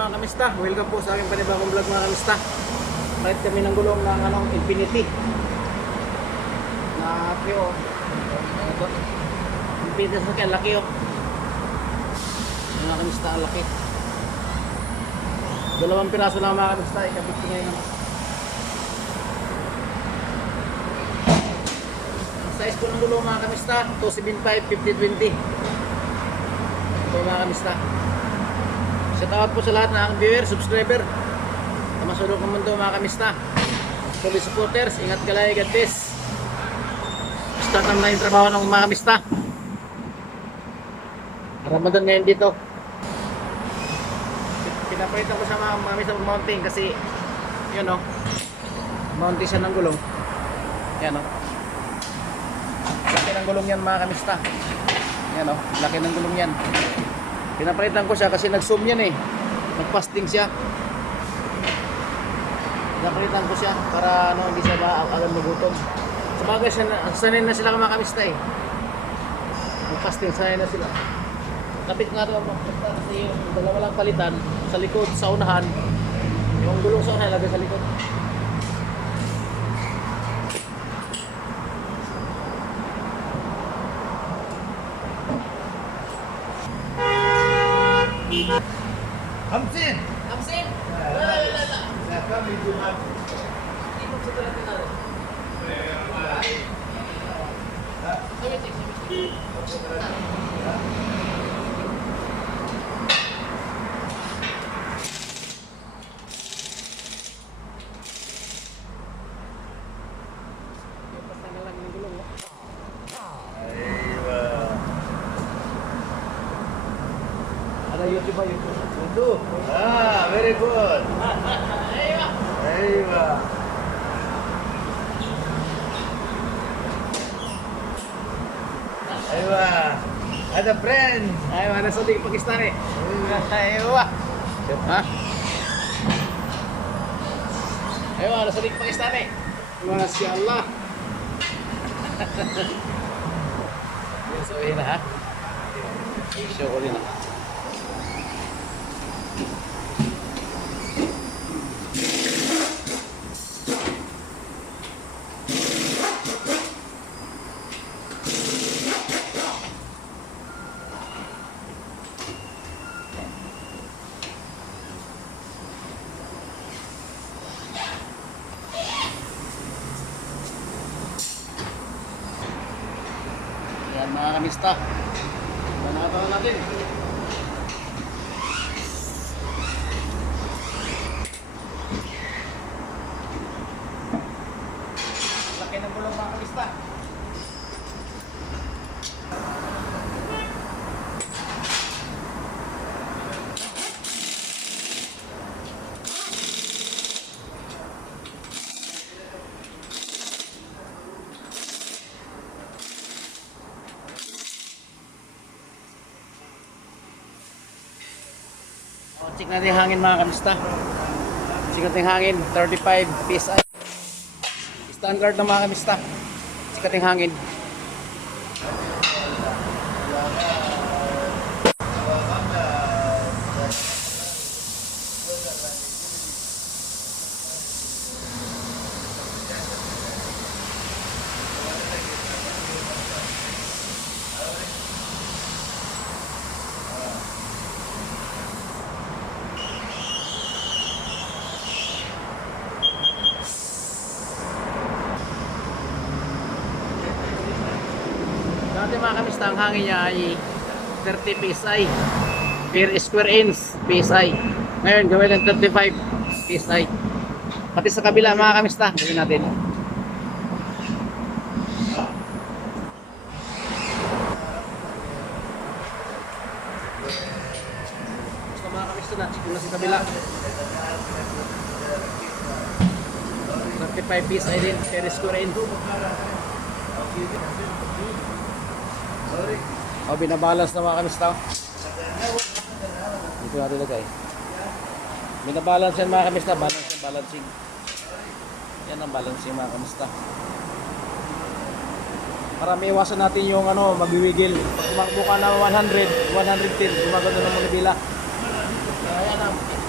mga kamista, welcome po sa aking panibagong vlog mga kamista. Palit kami ng gulong ng Infinity na Q. Ito Infinity sa akin, laki oh mga kamista, ang laki. Dalawang piraso lang mga kamista, ikabit ko ngayon naman. Ang size ko ng gulong mga kamista, 275/50/20. Ito mga kamista. Shout out po sa lahat ng viewer, subscriber na masulok ng mundo mga kamista. Solid supporters, ingat ka lang, God bless. Start naman na yung trabaho ng mga kamista. Ramadan ngayon dito. Pinapalitan ko sa mga kamista mag-mounting kasi yun o, mounting siya ng gulong. Yan o, laki ng gulong yan mga kamista. Yan o, laki ng gulong yan. Pinapalitan ko siya kasi nag-zoom yan eh. Nag-fasting siya. Pinapalitan ko siya para ano, hindi siya agad magutom. Sabagay, sanay na sila mga kamista eh. Nag-fasting, sanay na sila. Kapit nga ito kasi yung dalawa lang palitan sa likod, sa unahan. Yung gulong sa unahan, lagay sa likod. Hamsin! Hamsin! Kami Jumat. Ibig sa talaga na rin. Ada YouTube ba? YouTube. Untuk. Ah, very good. Aywa. Aywa. Ada friend. Ay, mana sa di Pakistan eh. Aywa. Ha? Aywa, mana sa di Pakistan eh. Masya Allah. So, yun na ha. I-show ko rin na. Yan mga kamista. Panatawa natin. Laki ng gulong mga kamista. Check natin yung hangin mga kamista. Check natin yung hangin, 35 PSI. Standard na mga kamista. Check natin yung hangin. Dati mga kamista, ang hangin niya ay 30 PSI per square inch PSI. Ngayon gawin ng 35 PSI. Pati sa kabila mga kamista, gawin natin. Gusto mga kamista na, check na sa kabila. 35 PSI din per square inch. O, binabalance na mga kamista. Dito natin lagay. Binabalance yan mga kamista. Balance yan, balancing. Yan ang balancing mga kamista. Para may iwasan natin yung ano, magwiwigil. Pag tumakbo ka na 100, 110, gumagano ng manibila.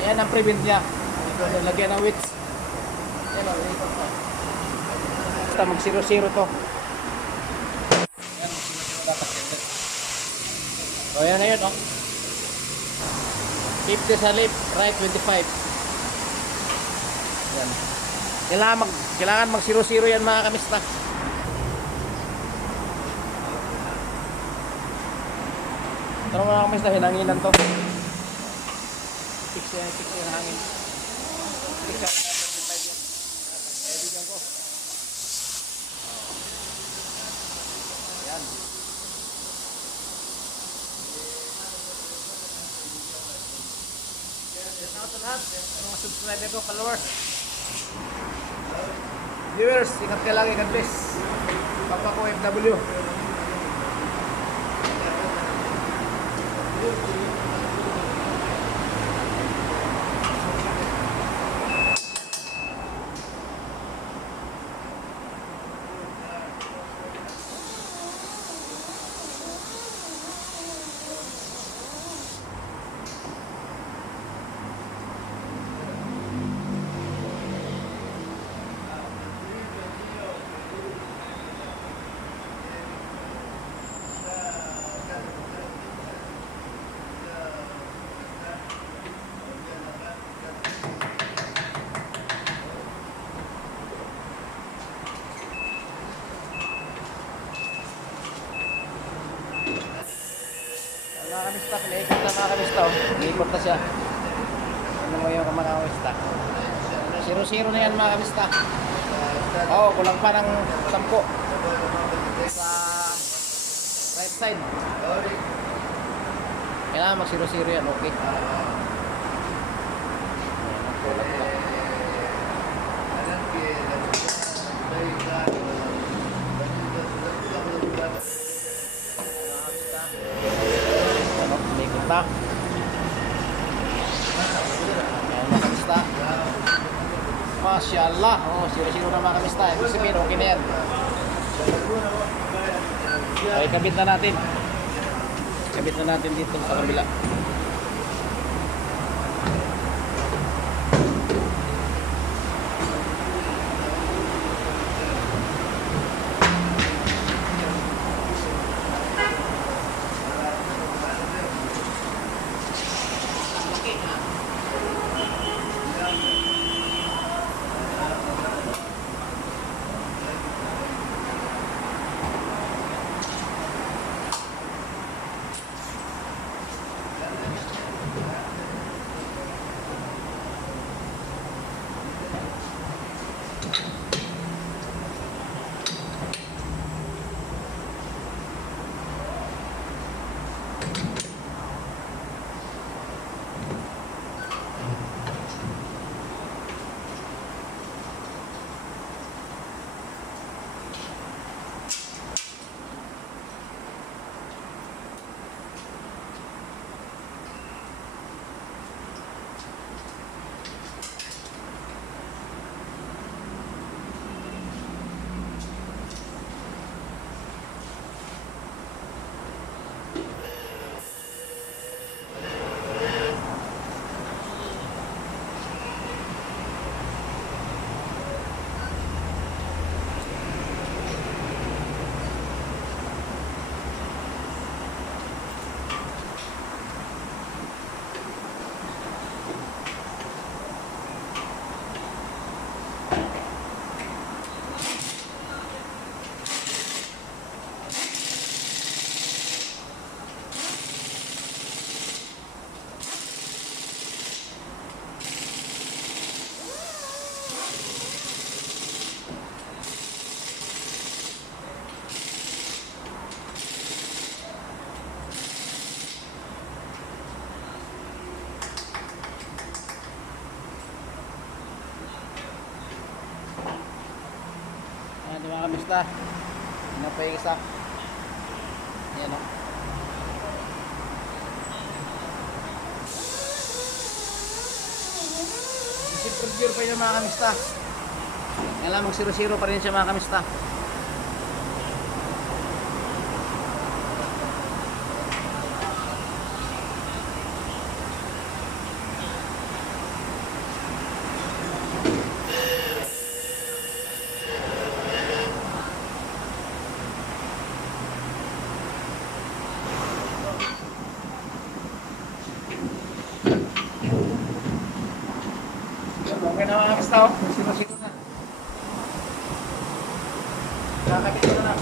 Ayan Yan ang prevent niya. Ito, lagyan ng widths. Yan o, ito po. Basta mag 0-0 to. Yan, mag 0-0 dapat. So, yan na yun, oh. 50 sa left, right 25. Yan. Kailangan mag 0-0 yan mga kamista. Pero mga kamista, hinanginan to. Fix yan hangin. Fix yan, 25 yan. Kaibigan ko. Yan. Shout out sa lahat, mga subscriber ko, followers. Viewers, ingat ka lagi, God bless. Papa ko FW. Mga kamista, pinaikot na mga kamista, oh. Pinaikot na siya. Ano mo yung mga kamista? 0-0 na yan mga kamista. Oo, kulang pa ng 10 sa right side. Kailangan mag 0-0 yan, okay. Kulang lang. Pinaikot na. Ayan mga kamista. Masyaallah. Oh, 0-0 na mga kamista. Ibig sabihin, okay na yan. Okay, kabit na natin. Kabit na natin dito sa kabila. Ayan mga kamista. Ano pa yung isa? Ayan o. Super pure pa yun mga kamista. Kailangan mag 0-0 pa rin siya mga kamista. na mga kamista, oh. Sino-sino na. Kakabit ko na lang.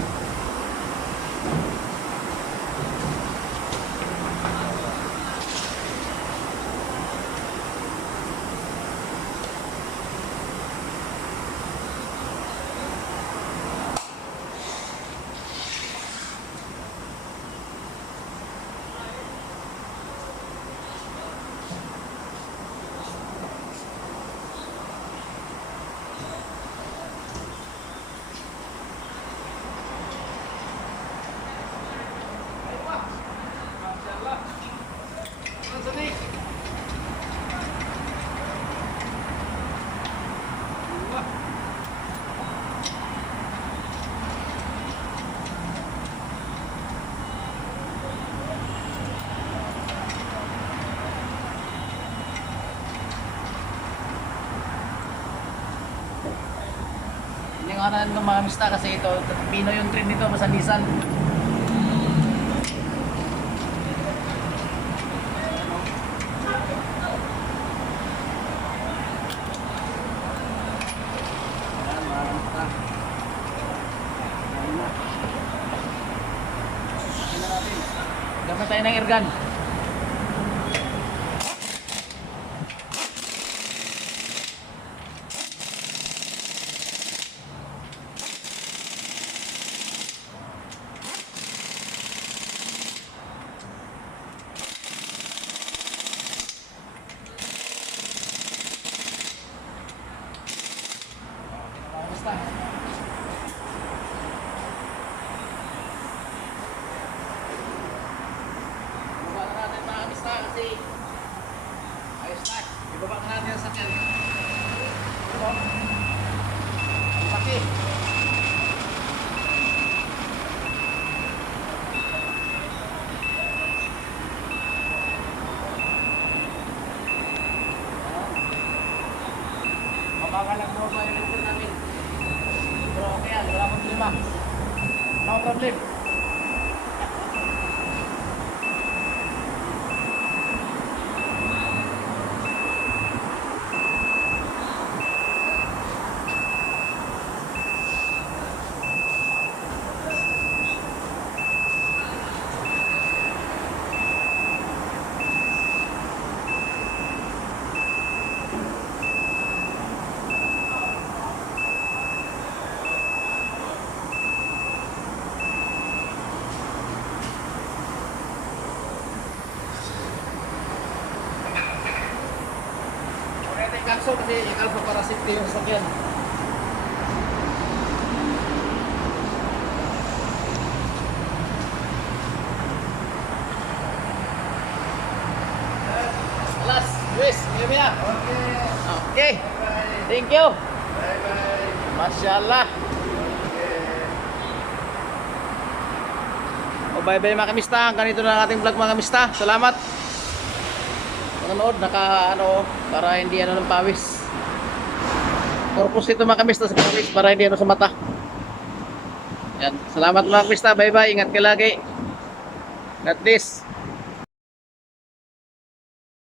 Linganan ng mga mista kasi ito, Pino yung trend nito, masandisan. Gamit tayo ng airgun. Basta. Ibaba na natin mga kamista kasi ayos na. Ibaba na natin ang sakyan. Ito. Ang laki. Mababa lang daw ba yung electric namin. Pero okay yan, wala problema. No problem. Kalso kasi kalso para safety yung sasakyan. Alas, Luis, Mia. Okay. Thank you. Bye-bye. Masyaallah. O bye-bye mga kamista. Ganito na ang ating vlog mga kamista. Salamat. Nanood, para hindi ng pawis. Purpose ito mga kamista sa pawis para hindi sa mata. Yan. Salamat mga kamista. Bye-bye. Ingat ka lagi. God bless.